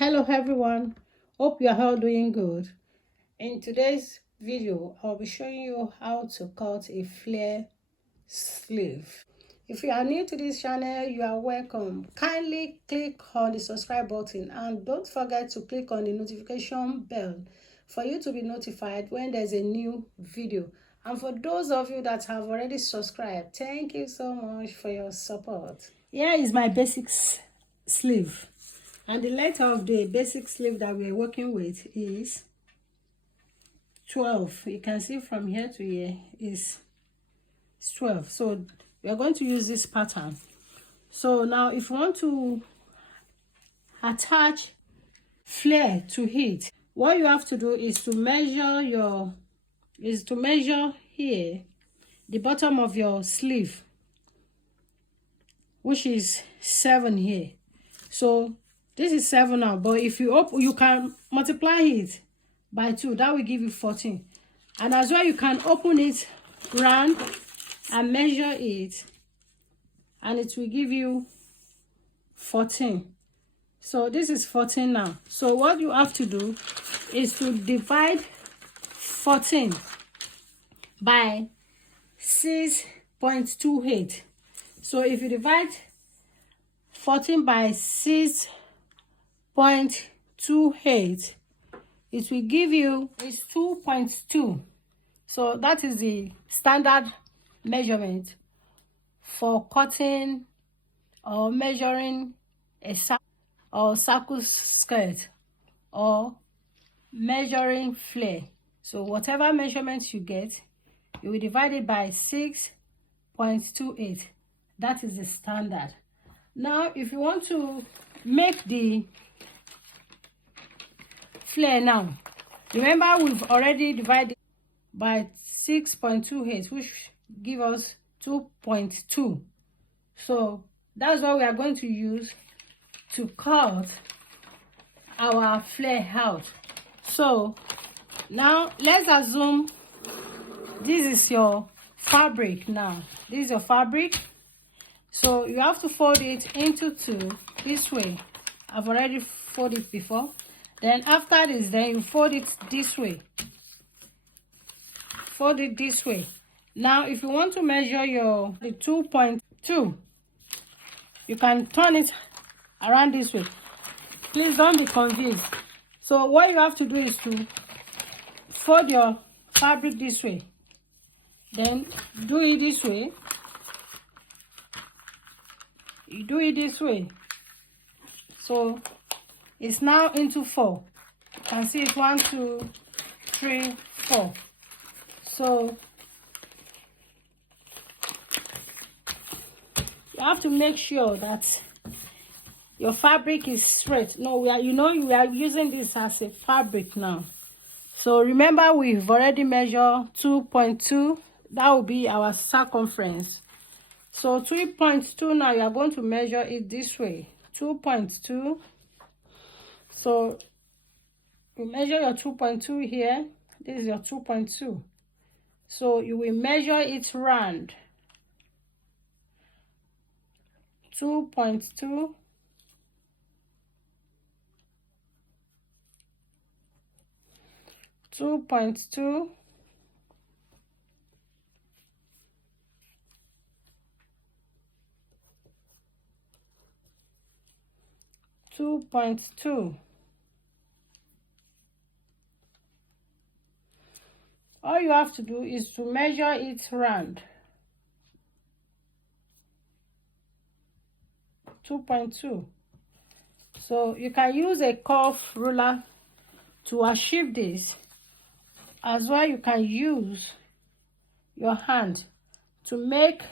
Hello everyone, hope you are all doing good. In today's video I'll be showing you how to cut a flare sleeve. If you are new to this channel, you are welcome. Kindly click on the subscribe button and don't forget to click on the notification bell for you to be notified when there's a new video. And for those of you that have already subscribed, thank you so much for your support. Here is my basic sleeve. And the length of the basic sleeve that we're working with is 12. You can see from here to here is 12. So we're going to use this pattern. So now if you want to attach flare to it, what you have to do is to measure here the bottom of your sleeve, which is 7 here. So this is 7 now, but if you open, you can multiply it by 2. That will give you 14. And as well, you can open it round and measure it, and it will give you 14. So this is 14 now. So what you have to do is to divide 14 by 6.28. So if you divide 14 by 6.28, it will give you is 2.2. So that is the standard measurement for cutting or measuring a circle skirt or measuring flare. So whatever measurements you get, you will divide it by 6.28. That is the standard. Now if you want to make the flare now, remember we've already divided by 6.28, which give us 2.2. so that's what we are going to use to cut our flare out. So now let's assume this is your fabric. Now this is your fabric, so you have to fold it into 2 this way. I've already folded it before. Then after this, then you fold it this way. Fold it this way. Now if you want to measure the 2.2, you can turn it around this way. Please don't be confused. So what you have to do is to fold your fabric this way, then do it this way. You do it this way. So it's now into 4. You can see it's 1, 2, 3, 4. So you have to make sure that your fabric is straight. No, we are using this as a fabric now. So remember, we've already measured 2.2. That will be our circumference. So 3.2 now, you are going to measure it this way. 2.2. So you measure your 2.2 here. This is your 2.2. So you will measure it round. 2.2. 2.2. 2.2. All you have to do is to measure it round. 2.2. So you can use a curve ruler to achieve this. As well, you can use your hand to make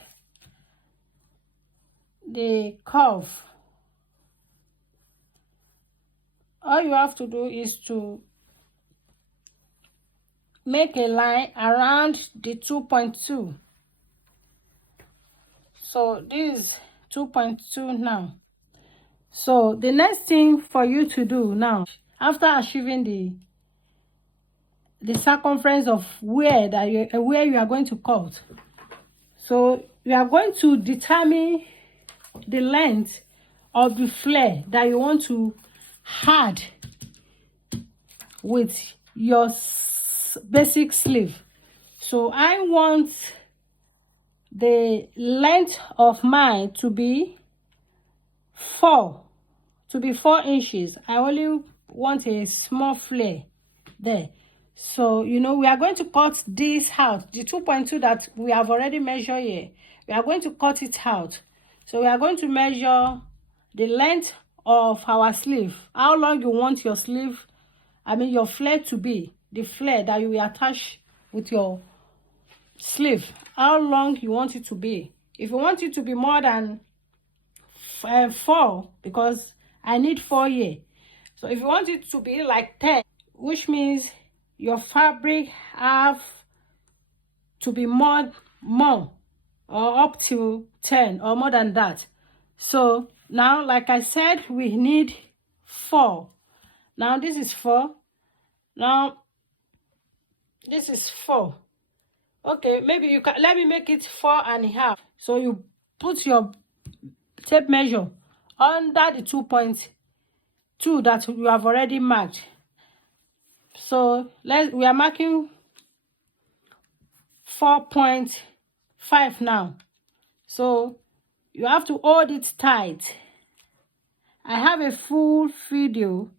the curve. All you have to do is to make a line around the 2.2. So this is 2.2 now. So the next thing for you to do now, after achieving the circumference of where you are going to cut, so you are going to determine the length of the flare that you want to hard with your basic sleeve. So I want the length of mine to be 4 inches. I only want a small flare there. So you know, we are going to cut this out, the 2.2 that we have already measured here. We are going to cut it out. So we are going to measure the length of our sleeve, how long you want your sleeve, I mean your flare to be, the flare that you will attach with your sleeve, how long you want it to be. If you want it to be more than 4, because I need 4 here. So if you want it to be like 10, which means your fabric have to be more or up to 10 or more than that. So now, like I said, we need 4. Now this is 4. Now this is 4. Okay, maybe you can, let me make it 4.5. So you put your tape measure under the 2.2 that you have already marked. So we are marking 4.5 now. So you have to hold it tight. I have a full video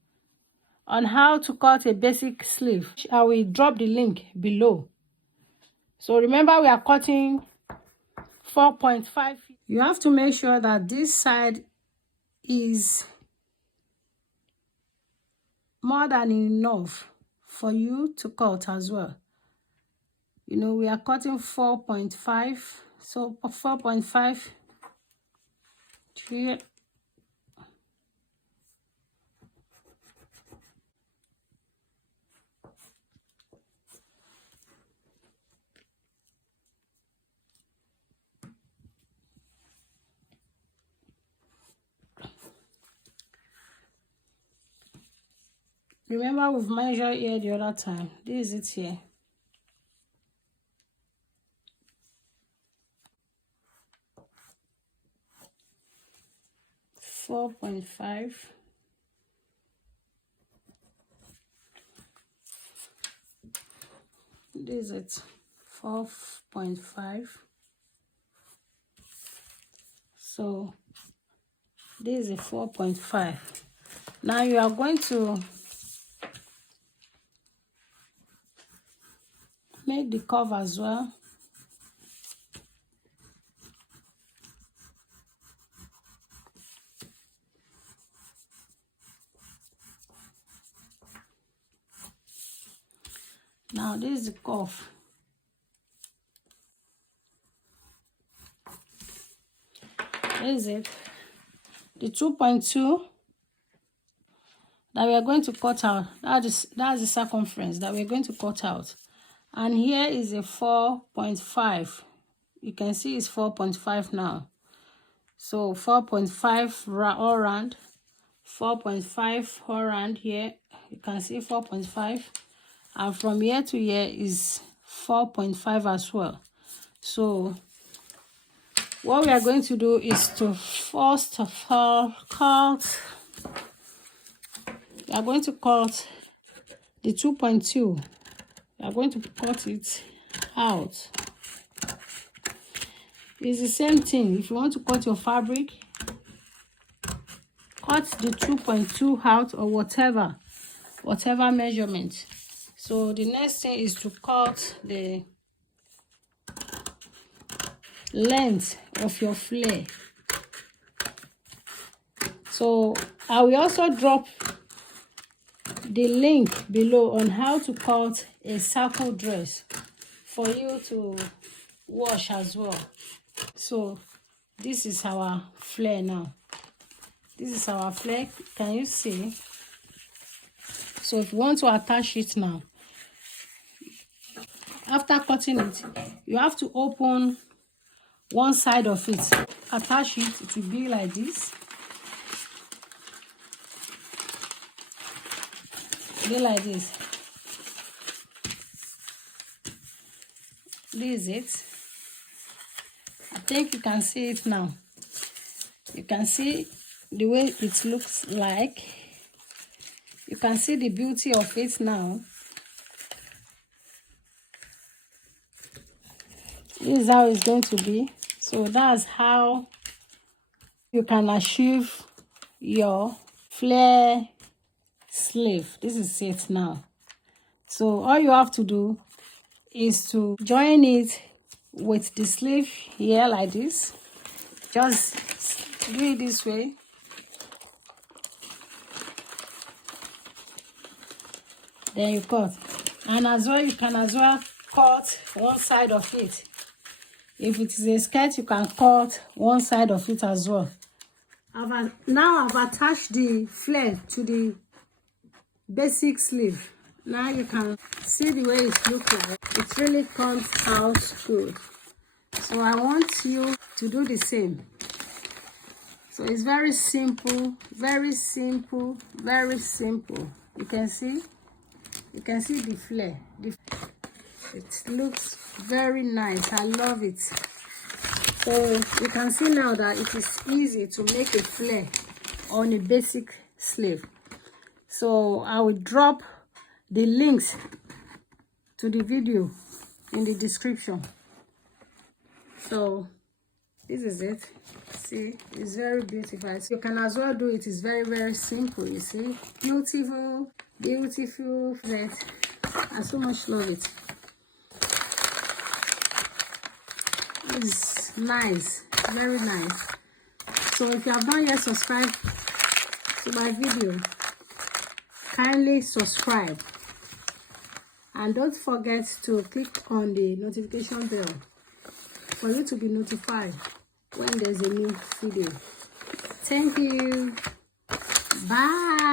on how to cut a basic sleeve. I will drop the link below. So remember, we are cutting 4.5. You have to make sure that this side is more than enough for you to cut as well. You know, we are cutting 4.5, so 4.5 here. Remember, we've measured here the other time. This is it here. $4.5. This is it. 4.5. So this is a 4.5. Now you are going to make the curve as well. Now this is the curve. This is it. The 2.2 that we are going to cut out. That's the circumference that we're going to cut out. And here is a 4.5. You can see it's 4.5 now. So 4.5 all round, 4.5 all round here. You can see 4.5, and from here to here is 4.5 as well. So what we are going to do is to first of all cut. We are going to cut the 2.2. We are going to cut it out. It's the same thing. If you want to cut your fabric, cut the 2.2 out, or whatever measurement. So the next thing is to cut the length of your flare. So I will also drop the link below on how to cut a circle dress for you to wash as well. So this is our flare now. This is our flare. Can you see? So if you want to attach it now, after cutting it, you have to open one side of it. Attach it. It will be like this. Be like this. This is it. I think you can see it now. You can see the way it looks like. can see the beauty of it now. This is how it's going to be. So that's how you can achieve your flare sleeve. This is it now. So all you have to do is to join it with the sleeve here like this. Just do it this way. Then you cut. And as well, you can as well cut one side of it. If it is a skirt, you can cut one side of it as well. Now I've attached the flare to the basic sleeve. Now you can see the way it looks like. It really comes out good. So I want you to do the same. So it's very simple, very simple, very simple. You can see the flare. It looks very nice. I love it. So you can see now that it is easy to make a flare on a basic sleeve. So I will drop the links to the video in the description. So this is it. See, it's very beautiful. So you can as well do it. It's very, very simple. You see, beautiful, beautiful flare. I so much love it. It's nice, very nice. So if you have not yet subscribed to my video, kindly subscribe, and don't forget to click on the notification bell for you to be notified when there's a new video. Thank you. Bye.